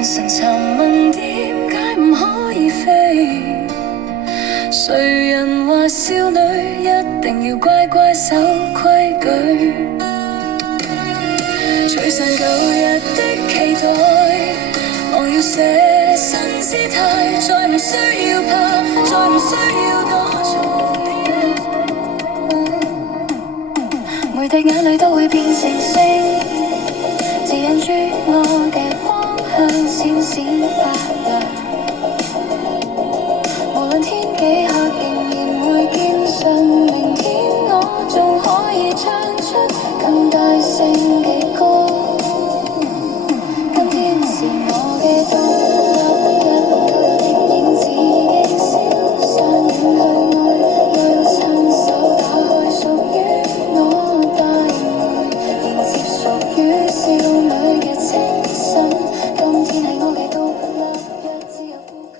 眼神尋問點解唔可以飛？誰人話少女一定要乖乖守規矩？吹散舊日的期待，我要寫新姿態，再唔需要怕，再唔需要躲藏。每滴眼淚都會變成星，指引住我嘅方向，閃閃發亮。無論天幾黑，仍然會堅信明天我仲可以唱出更大聲嘅歌。今天是我嘅獨立日，影子已經消散遠去愛，又要親手打開屬於我大門，迎接屬於少女嘅清晨。今天係我嘅獨立日，自由呼吸。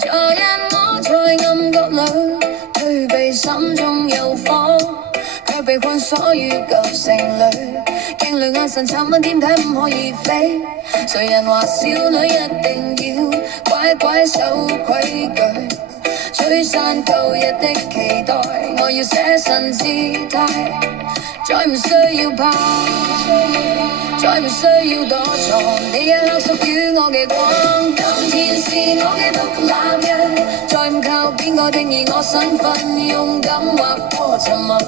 昨日我在暗角裏退避，心中有火，卻被困鎖於舊城裏。鏡裏眼神尋問點解唔可以飛？誰人話少女一定要乖乖守規矩？吹散舊日的期待，我要寫新姿態，再唔需要怕，再唔需要躲藏。呢一刻屬於我嘅光，今天是我嘅獨立日，再唔靠邊個定義我身份，勇敢劃破沉默，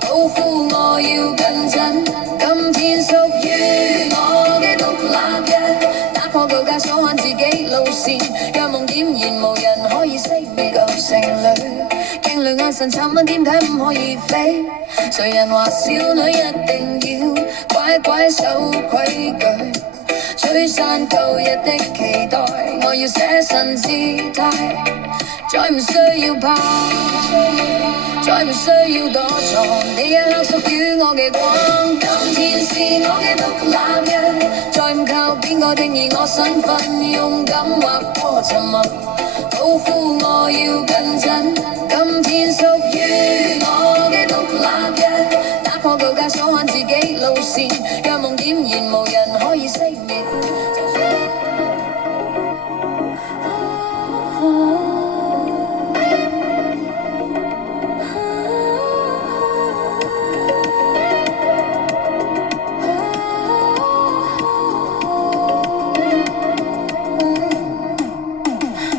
保護我要更真。今天屬於我嘅獨立日，打破舊界鎖限自己路線，讓夢點燃無人可以熄滅。舊城裏鏡裏眼神尋問點解唔可以飛？誰人話少女一定要乖乖守規矩？吹散舊日的期待，我要寫新姿態，再唔需要怕，再唔需要躲藏。呢一刻屬於我嘅光，今天是我嘅獨立日，再唔靠邊個定義我身份，勇敢劃破沉默，保護我要更真。今天屬於我嘅獨立日，打破舊界鎖限自己路線，讓夢點燃無人可以熄滅。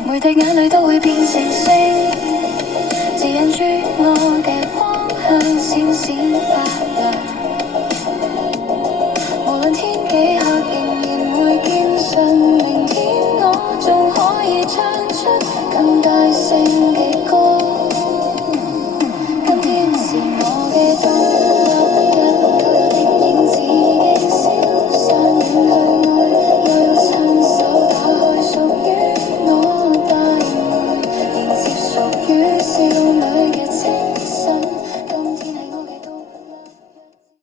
每滴眼淚都會變成星，指引住我嘅方向，閃閃發亮。無論天幾黑，仍然會堅信明天我仲可以唱出更大聲嘅歌。今天是我嘅獨立日，影子已經消散遠去愛，又要親手打開屬於我大門，迎接屬於少